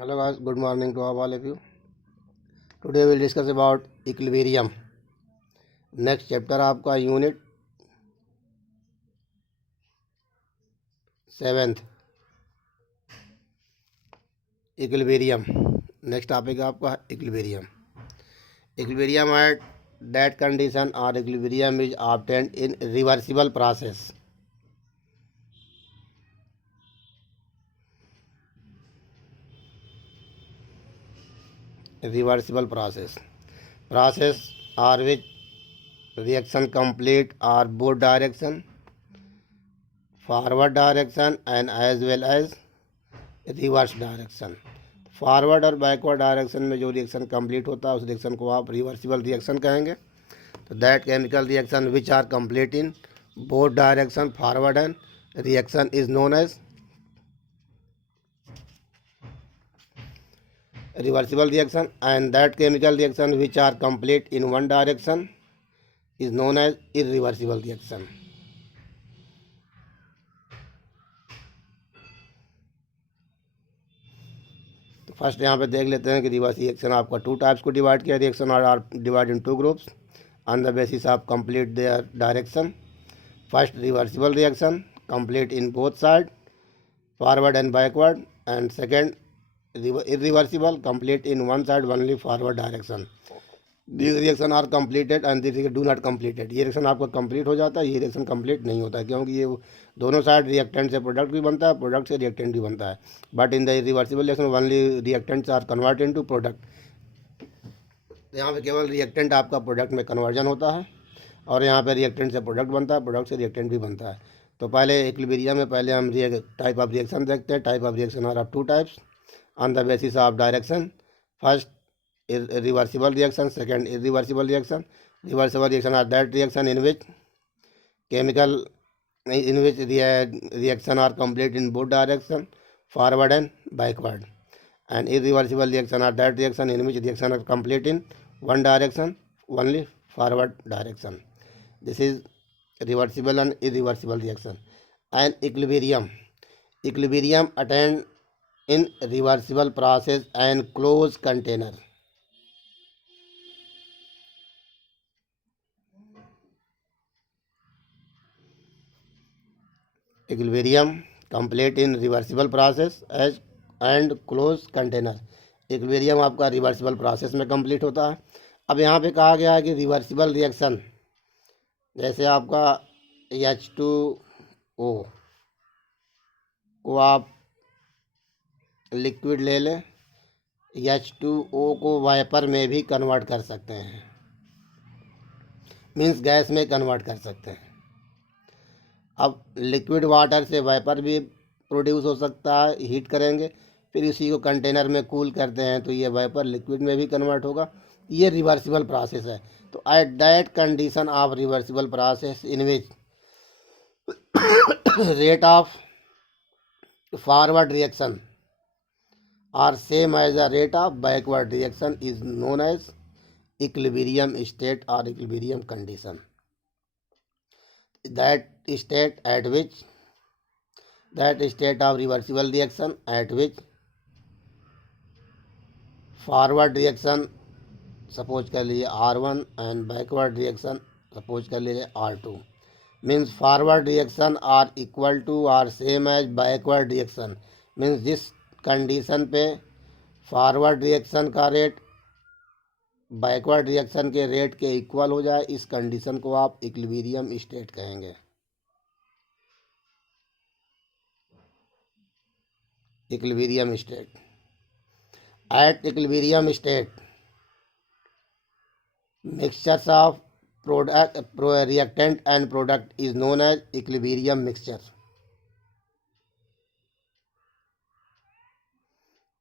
Hello guys, good morning to all of you. Today we'll discuss about equilibrium. Next chapter आपका unit 7th equilibrium. Next topic आपका equilibrium. Equilibrium at that condition or equilibrium is obtained in reversible process. Reversible process are which reaction complete or both direction, forward direction and as well as reverse direction. Forward और backward direction में जो reaction complete होता है उस reaction को आप reversible reaction कहेंगे. तो that chemical reaction which are complete in both direction forward and reaction is known as reversible reaction and that chemical reaction which are complete in one direction is known as irreversible reaction. First यहाँ पे देख लेते हैं कि reverse reaction आपका two types को divide किया. Reaction are divide in two groups on the basis of complete their direction. First reversible reaction complete in both side forward and backward and second irreversible complete in one side only forward direction. These reaction are completed and these do not completed. ये reaction आपका complete हो जाता है, ये reaction complete नहीं होता है क्योंकि ये दोनों साइड रिएक्टेंट से प्रोडक्ट भी बनता है, प्रोडक्ट से रिएक्टेंट भी बनता है. But in the reversible reaction only reactants are convert into product. यहाँ पे केवल रिएक्टेंट आपका प्रोडक्ट में कन्वर्जन होता है और यहाँ पे रिएक्टेंट से प्रोडक्ट बनता है, प्रोडक्ट से रिएक्टेंट भी बनता है. तो पहले इक्विलिब्रियम में पहले हम टाइप ऑफ रिएक्शन देखते हैं. Type of reaction are of two types on the basis of direction. First reversible reaction, second irreversible reaction. Reversible reaction are that reaction in which reaction are complete in both direction forward and backward, and irreversible reaction are that reaction in which reaction are complete in one direction only forward direction. This is reversible and irreversible reaction. And equilibrium attained in reversible process and closed container. Equilibrium complete in reversible process as and closed container. Equilibrium आपका reversible process में complete होता है. अब यहाँ पे कहा गया है कि रिवर्सिबल रिएक्शन जैसे आपका H2O को आप लिक्विड ले लें, H2O को वाइपर में भी कन्वर्ट कर सकते हैं, मीन्स गैस में कन्वर्ट कर सकते हैं. अब लिक्विड वाटर से वाइपर भी प्रोड्यूस हो सकता है, हीट करेंगे फिर इसी को कंटेनर में कूल करते हैं तो ये वाइपर लिक्विड में भी कन्वर्ट होगा. ये रिवर्सिबल प्रोसेस है. तो at that condition of reversible process in which rate of forward reaction are same as the rate of backward reaction is known as equilibrium state or equilibrium condition. That state of reversible reaction at which forward reaction suppose कर लीजिए R1 and backward reaction suppose कर लीजिए R2 means forward reaction are equal to or same as backward reaction means जिस condition पे forward reaction का rate backward reaction के rate के equal हो जाए, इस कंडीशन को आप इक्विलिब्रियम स्टेट कहेंगे. Equilibrium state. At equilibrium state mixtures of product reactant and product is known as equilibrium mixture.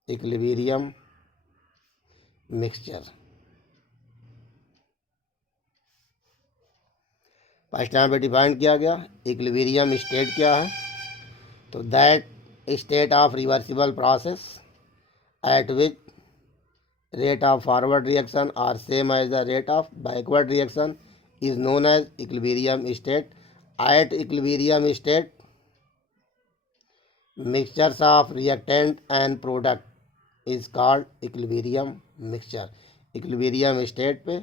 Equilibrium mixture. First यहाँ पे डिफाइन किया गया इक्विलिब्रियम स्टेट क्या है. तो that state of reversible process at which rate of forward reaction are same as the rate of backward reaction is known as equilibrium state. At equilibrium state mixtures of reactant and product is called equilibrium mixture. Equilibrium state पे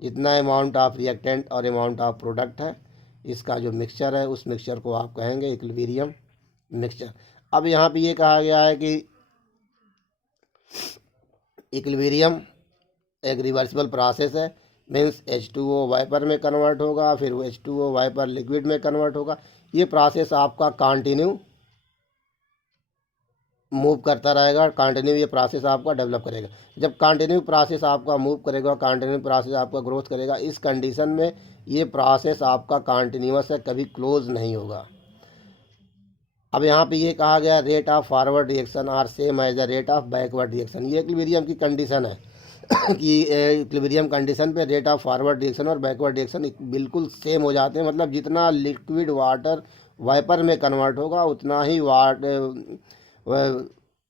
जितना amount of reactant और amount of product है, इसका जो mixture है उस mixture को आप कहेंगे इक्विलिब्रियम मिक्सचर। अब यहाँ पे ये कहा गया है कि इक्विलिब्रियम एक रिवर्सिबल प्रोसेस है, मीन्स H2O वाइपर में कन्वर्ट होगा, फिर H2O वाइपर लिक्विड में कन्वर्ट होगा। ये प्रोसेस आपका कंटिन्यू मूव करता रहेगा, कंटिन्यू ये प्रोसेस आपका डेवलप करेगा। जब कंटिन्यू प्रोसेस आपका मूव करेगा, कंटिन्यू प्रोसेस आपका ग्रोथ करेगा, इस कंडीशन में ये प्रोसेस आपका कंटिन्यूअस है, कभी क्लोज नहीं होगा। अब यहाँ पे ये कहा गया rate of forward reaction are same as the rate of backward reaction. ये इक्विलिब्रियम की कंडीशन है कि इक्विलिब्रियम कंडीशन पे रेट ऑफ फॉरवर्ड रिएक्शन और बैकवर्ड रिएक्शन बिल्कुल सेम हो जाते हैं। मतलब जितना लिक्विड वाटर वाइपर में कन्वर्ट होगा उतना ही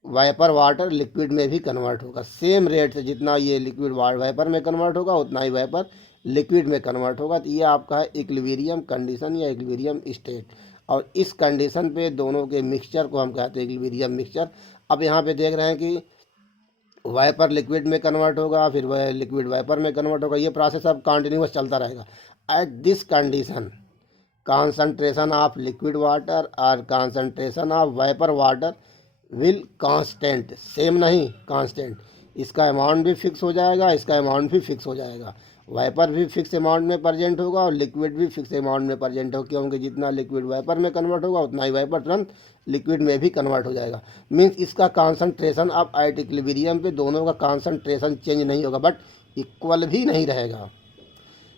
वाइपर वाटर लिक्विड में भी कन्वर्ट होगा। सेम रेट से जितना ये लिक्विड वाइपर में कन्वर्ट होगा उतना ही वाइपर लिक्विड में कन्वर्ट होगा। तो ये आपका है इक्विलिब्रियम कंडीशन या इक्विलिब्रियम स्टेट। और इस कंडीशन पे दोनों के मिक्सचर को हम कहते हैं इक्विलिब्रियम मिक्सचर। अब यहाँ पे देख रहे हैं कि वाइपर लिक्विड में कन्वर्ट होगा, फिर वह लिक्विड वाइपर में कन्वर्ट होगा। ये प्रोसेस अब कंटिन्यूस चलता रहेगा। At this condition concentration of liquid water और concentration of vapour water will constant, same नहीं कांस्टेंट। इसका अमाउंट भी फिक्स हो जाएगा, इसका अमाउंट भी फिक्स हो जाएगा। वाइपर भी फिक्स अमाउंट में प्रेजेंट होगा और लिक्विड भी फिक्स अमाउंट में प्रेजेंट होगा, क्योंकि जितना लिक्विड वाइपर में कन्वर्ट होगा उतना ही वाइपर तुरंत लिक्विड में भी कन्वर्ट हो जाएगा। मीन्स इसका कॉन्सेंट्रेशन अब एट इक्विलिब्रियम पे दोनों का कॉन्सेंट्रेशन चेंज नहीं होगा, बट इक्वल भी नहीं रहेगा।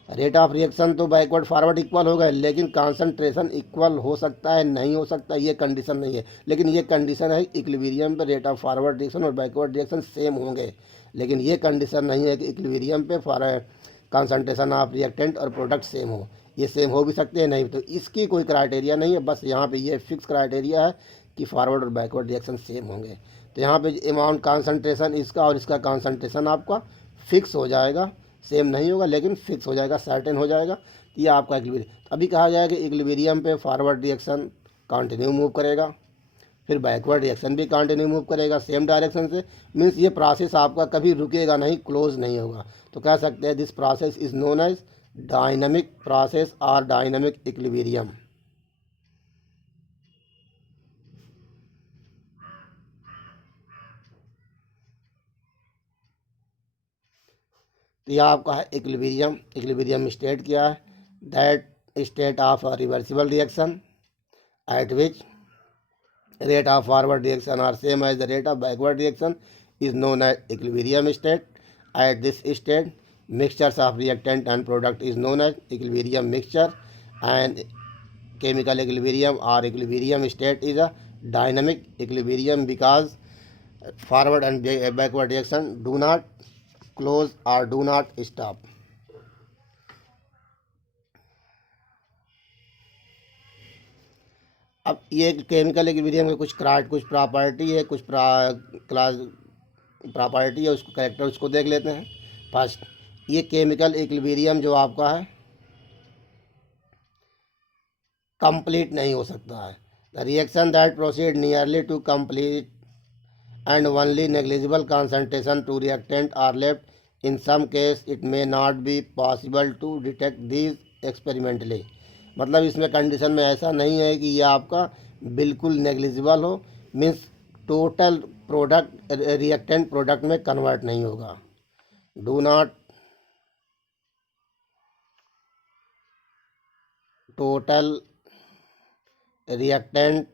रेट ऑफ रिएक्शन तो बैकवर्ड फॉरवर्ड इक्वल हो गए, लेकिन कॉन्सेंट्रेशन इक्वल हो सकता है नहीं हो सकता, ये कंडीशन नहीं है। लेकिन ये कंडीशन है इक्विलिब्रियम पे रेट ऑफ फॉरवर्ड रिएक्शन और बैकवर्ड रिएक्शन सेम होंगे। लेकिन ये कंडीशन नहीं है कि इक्विलिब्रियम पे कॉन्सेंट्रेशन ऑफ रिएक्टेंट और प्रोडक्ट सेम हो। ये सेम हो भी सकते हैं, नहीं तो इसकी कोई क्राइटेरिया नहीं है। बस यहाँ पे ये फिक्स क्राइटेरिया है कि फॉरवर्ड और बैकवर्ड रिएक्शन सेम होंगे। तो यहाँ पे अमाउंट कॉन्सेंट्रेशन इसका और इसका कॉन्सेंट्रेशन आपका फिक्स हो जाएगा, सेम नहीं होगा लेकिन फिक्स हो जाएगा, सर्टेन हो जाएगा। ये आपका इक्विलिब्रियम। अभी कहा गया है कि इक्विलिब्रियम पे फॉरवर्ड रिएक्शन कंटिन्यू मूव करेगा, फिर बैकवर्ड रिएक्शन भी कंटिन्यू मूव करेगा सेम डायरेक्शन से। मीन्स ये प्रोसेस आपका कभी रुकेगा नहीं, क्लोज नहीं होगा। तो कह सकते हैं this process is known as dynamic process और डायनामिक इक्विलिब्रियम। तो यह आपका है इक्विलिब्रियम। इक्विलिब्रियम स्टेट क्या है? That state of a reversible reaction at which rate of forward reaction are same as the rate of backward reaction is known as equilibrium state. At this state, mixtures of reactant and product is known as equilibrium mixture, and chemical equilibrium or equilibrium state is a dynamic equilibrium because forward and backward reaction do not close or do not stop. अब ये chemical equilibrium के कुछ property है, कुछ class property है, उसको character उसको देख लेते हैं। फर्स्ट, ये केमिकल इक्विलिब्रियम जो आपका है कंप्लीट नहीं हो सकता है। The reaction that proceed nearly to complete and only negligible concentration to reactant are left. In some case it may not be possible to detect these experimentally. मतलब इसमें कंडीशन में ऐसा नहीं है कि ये आपका बिल्कुल नेग्लिजिबल हो, means total product reactant product में कन्वर्ट नहीं होगा। Do not total reactant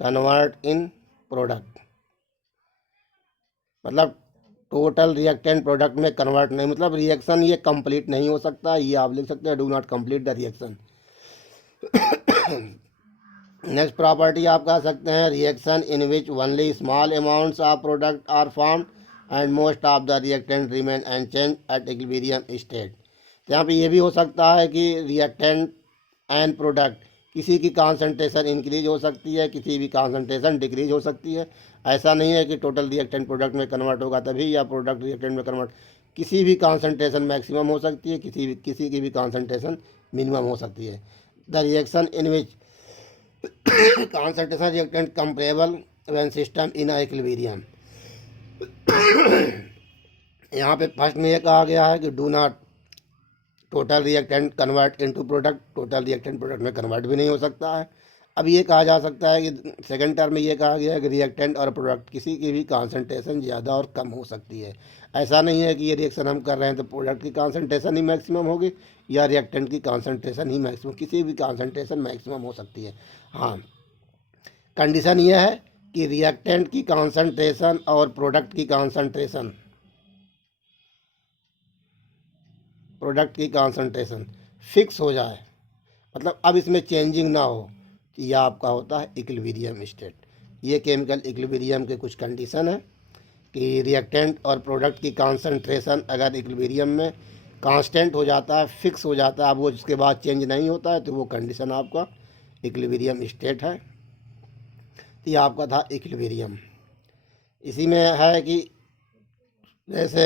convert in product, मतलब टोटल रिएक्टेंट प्रोडक्ट में कन्वर्ट नहीं, मतलब रिएक्शन ये कंप्लीट नहीं हो सकता। ये आप लिख सकते हैं do not complete the reaction. Next property आप कह सकते हैं reaction in which only small amounts of product are formed and most of the reactant remain unchange at equilibrium state. तो यहाँ पे ये भी हो सकता है कि रिएक्टेंट एंड प्रोडक्ट किसी की कॉन्सेंट्रेशन इंक्रीज हो सकती है, किसी भी कॉन्सेंट्रेशन डिक्रीज हो सकती है। ऐसा नहीं है कि टोटल रिएक्टेंट प्रोडक्ट में कन्वर्ट होगा तभी, या प्रोडक्ट रिएक्टेंट में कन्वर्ट। किसी भी कॉन्सेंट्रेशन मैक्सिमम हो सकती है, किसी की भी कॉन्सेंट्रेशन मिनिमम हो सकती है। The reaction in which concentration reactant comparable when system in a equilibrium। यहाँ पे फर्स्ट में ये कहा गया है कि do not total reactant convert into product, total reactant product में कन्वर्ट भी नहीं हो सकता है। अब ये कहा जा सकता है कि सेकंड टर्म में ये कहा गया है कि रिएक्टेंट और प्रोडक्ट किसी की भी कॉन्सेंट्रेशन ज़्यादा और कम हो सकती है। ऐसा नहीं है कि ये रिएक्शन हम कर रहे हैं तो प्रोडक्ट की कॉन्सेंट्रेशन ही मैक्सिमम होगी या रिएक्टेंट की कॉन्सेंट्रेशन ही मैक्सिमम, किसी भी कॉन्सेंट्रेशन मैक्सिमम हो सकती है। हाँ, कंडीशन ये है कि रिएक्टेंट की कॉन्सेंट्रेशन और प्रोडक्ट की कॉन्सेंट्रेशन फिक्स हो जाए, मतलब अब इसमें चेंजिंग ना हो, कि यह आपका होता है इक्विलिब्रियम स्टेट। ये केमिकल इक्विलिब्रियम के कुछ कंडीशन है कि रिएक्टेंट और प्रोडक्ट की कॉन्सेंट्रेशन अगर इक्विलिब्रियम में कांस्टेंट हो जाता है, फिक्स हो जाता है, अब वो उसके बाद चेंज नहीं होता है, तो वो कंडीशन आपका इक्विलिब्रियम स्टेट है। तो ये आपका था इक्विलिब्रियम। इसी में है कि जैसे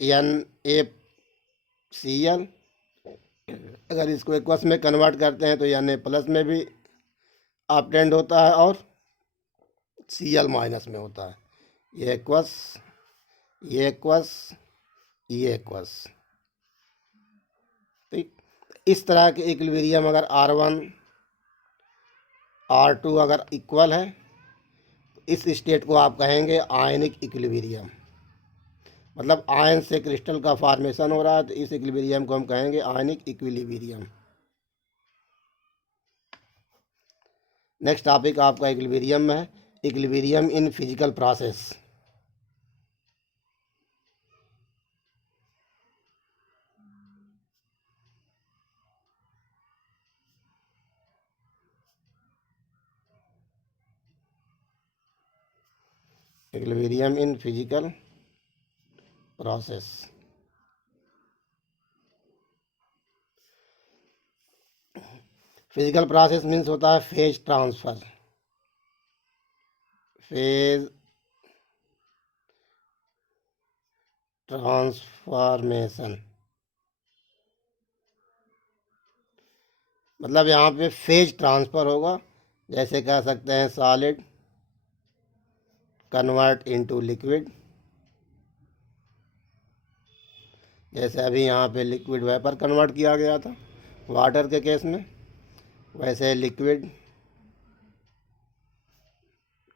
NaCl, अगर इसको एक्वस में कन्वर्ट करते हैं तो Na प्लस में भी ऑब्टेंड होता है और Cl माइनस में होता है। ये एक्वस, ये एक्वस, ये एक्वस। ठीक, इस तरह के इक्विलिब्रियम अगर R1 R2 अगर इक्वल है, इस स्टेट को आप कहेंगे आयनिक इक्विलिब्रियम। मतलब आयन से क्रिस्टल का फॉर्मेशन हो रहा है, तो इस इक्विलिब्रियम को हम कहेंगे आयनिक इक्विलिब्रियम। नेक्स्ट टॉपिक आपका इक्विलिब्रियम में है, equilibrium in physical process. Equilibrium in physical process. Physical process means होता है फेज ट्रांसफर, फेज ट्रांसफॉर्मेशन। मतलब यहाँ पे फेज ट्रांसफ़र होगा, जैसे कह सकते हैं सॉलिड कन्वर्ट इनटू लिक्विड, जैसे अभी यहाँ पे लिक्विड वेपर कन्वर्ट किया गया था वाटर के केस में, वैसे लिक्विड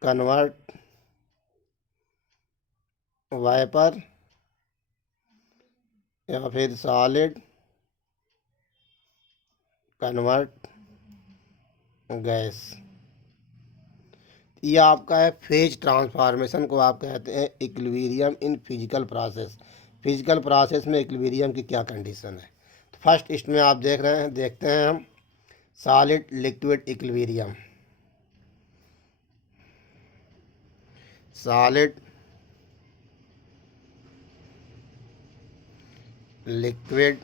कन्वर्ट वेपर या फिर सॉलिड कन्वर्ट गैस। ये आपका है फेज ट्रांसफॉर्मेशन को आप कहते हैं equilibrium in physical process. Physical process में इक्विलिब्रियम की क्या कंडीशन है, तो फर्स्ट इसमें आप देखते हैं हम solid liquid equilibrium. Solid liquid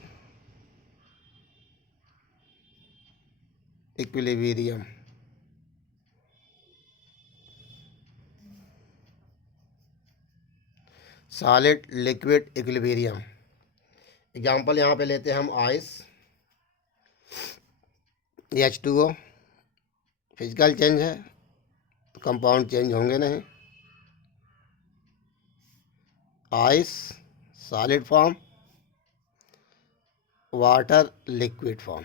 equilibrium. Solid liquid equilibrium example यहाँ पे लेते हैं हम आइस, H2O। फिजिकल चेंज है तो कंपाउंड चेंज होंगे नहीं। Ice solid form, water liquid form.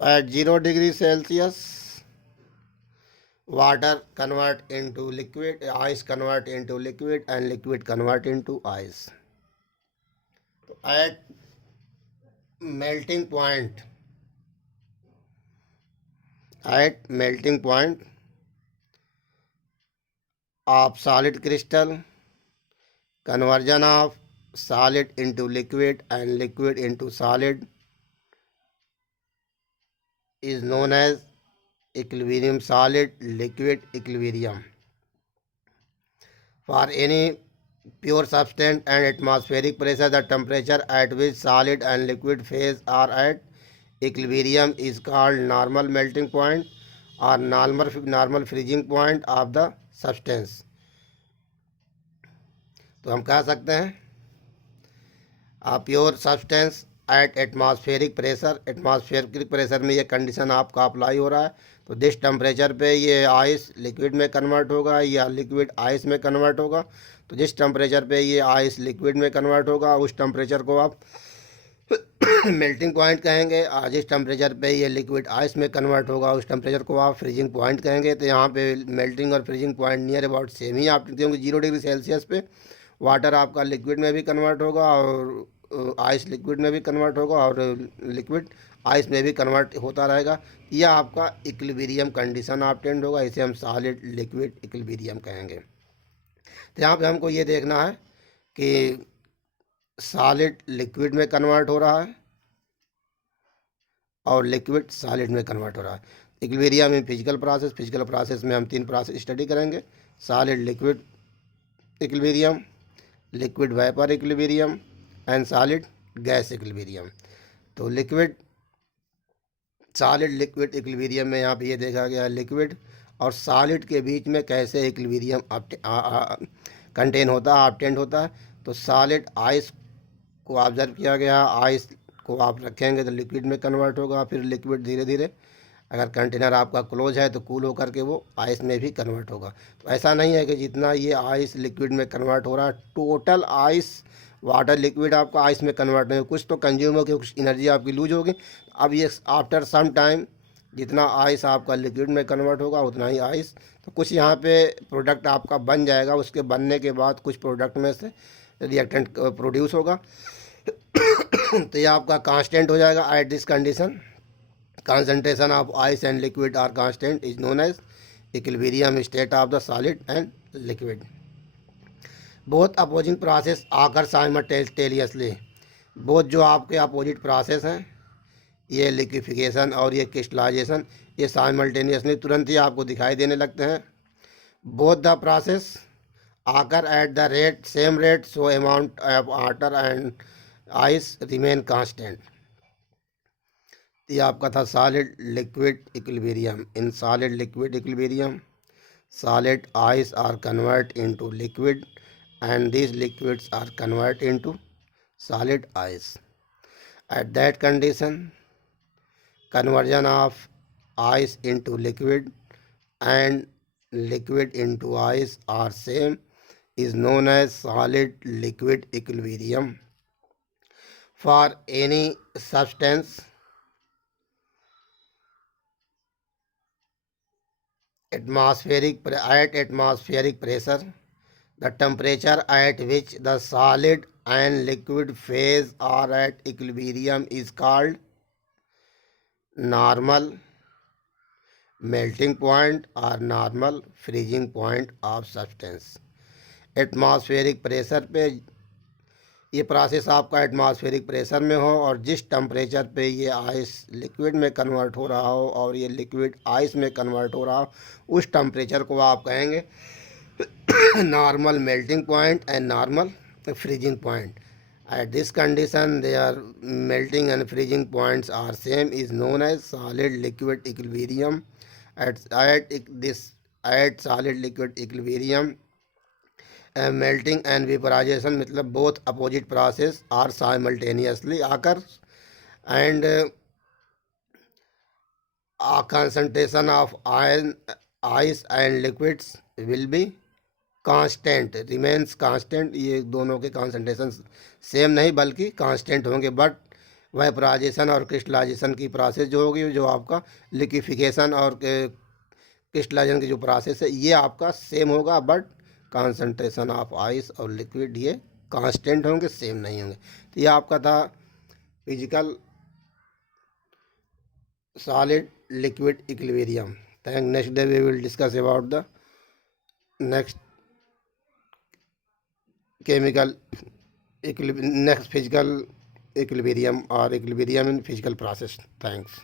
At 0 degree Celsius, water convert into liquid, ice convert into liquid, and liquid convert into ice. So at melting point of solid crystal, conversion of solid into liquid and liquid into solid is known as equilibrium, solid liquid equilibrium. For any pure substance and atmospheric pressure, the temperature at which solid and liquid phase are at equilibrium is called normal melting point or normal freezing point of the substance. तो हम कह सकते हैं pure substance at atmospheric pressure में ये condition आपका apply हो रहा है, तो जिस टेम्परेचर पे ये आइस लिक्विड में कन्वर्ट होगा या लिक्विड आइस में कन्वर्ट होगा, तो जिस टेम्परेचर पे ये आइस लिक्विड में कन्वर्ट होगा उस टेम्परेचर को आप मेल्टिंग पॉइंट कहेंगे, और जिस टेम्परेचर पे ये लिक्विड आइस में कन्वर्ट होगा उस टेम्परेचर को आप फ्रीजिंग पॉइंट कहेंगे। तो यहाँ पे मेल्टिंग और freezing point near about same ही आप, क्योंकि 0 डिग्री सेल्सियस पे वाटर आपका लिक्विड में भी कन्वर्ट होगा और आइस लिक्विड में भी कन्वर्ट होगा और लिक्विड आइस में भी कन्वर्ट होता रहेगा। यह आपका इक्विलिब्रियम कंडीशन ऑब्टेन्ड होगा, इसे हम सॉलिड लिक्विड इक्विलिब्रियम कहेंगे। तो यहाँ पे हमको ये देखना है कि सॉलिड लिक्विड में कन्वर्ट हो रहा है और लिक्विड सॉलिड में कन्वर्ट हो रहा है। इक्विलिब्रियम में फिजिकल प्रोसेस में हम 3 प्रोसेस स्टडी करेंगे: solid liquid equilibrium, liquid vapour equilibrium and solid gas equilibrium. तो सॉलिड लिक्विड इक्विलिब्रियम में यहाँ पे ये देखा गया लिक्विड और सॉलिड के बीच में कैसे इक्विलिब्रियम कंटेन होता है, ऑब्टेंड होता है। तो सॉलिड आइस को ऑब्जर्व किया गया, आइस को आप रखेंगे तो लिक्विड में कन्वर्ट होगा, फिर लिक्विड धीरे धीरे अगर कंटेनर आपका क्लोज है तो कूल होकर के वो आइस में भी कन्वर्ट होगा। तो ऐसा नहीं है कि जितना ये आइस लिक्विड में कन्वर्ट हो रहा है, टोटल आइस वाटर लिक्विड आपका आइस में कन्वर्ट नहीं हो, कुछ तो कंज्यूम होगी, कुछ एनर्जी आपकी लूज होगी। अब ये आफ्टर सम टाइम जितना आइस आपका लिक्विड में कन्वर्ट होगा उतना ही आइस, तो कुछ यहाँ पे प्रोडक्ट आपका बन जाएगा। उसके बनने के बाद कुछ प्रोडक्ट में से रिएक्टेंट प्रोड्यूस होगा तो ये आपका कांस्टेंट हो जाएगा eight this condition. concentration of ice and liquid are constant is known as equilibrium state of the solid and liquid. both opposing process occur simultaneously। both जो आपके अपोजिट प्रोसेस हैं, ये लिक्विफिकेशन और ये क्रिस्टलाइजेशन, ये simultaneously तुरंत ही आपको दिखाई देने लगते हैं। both the process occur at the same rate, so amount of water and ice remain constant। ये आपका था solid liquid equilibrium. In solid liquid equilibrium solid ice are convert into liquid and these liquids are converted into solid ice। at that condition conversion of ice into liquid and liquid into ice are same is known as solid liquid equilibrium। for any substance at atmospheric pressure, the temperature at which the solid and liquid phase are at equilibrium is called normal melting point or normal freezing point of substance। Atmospheric pressure पे ये process आपका atmospheric pressure में हो और जिस temperature पे ये ice liquid में कन्वर्ट हो रहा हो और ये लिक्विड आइस में कन्वर्ट हो रहा हो, उस टेम्परेचर को आप कहेंगे normal melting point and normal freezing point. At this condition their melting and freezing points are same is known as solid liquid equilibrium. At solid liquid equilibrium melting and vaporization मतलब both opposite process are simultaneously आकर and concentration of ice and liquids will be constant remains constant. ये दोनों के concentration same नहीं बल्कि constant होंगे, but vaporization और crystallization की प्रोसेस जो होगी, जो आपका लिक्विफिकेशन और क्रिस्टलाइजेशन की जो प्रोसेस है ये आपका सेम होगा, बट कॉन्सेंट्रेशन ऑफ आइस और लिक्विड ये कांस्टेंट होंगे, सेम नहीं होंगे। तो ये आपका था physical solid liquid equilibrium। Thank next day we will discuss about the next chemical next physical equilibrium or equilibrium in physical process। Thanks।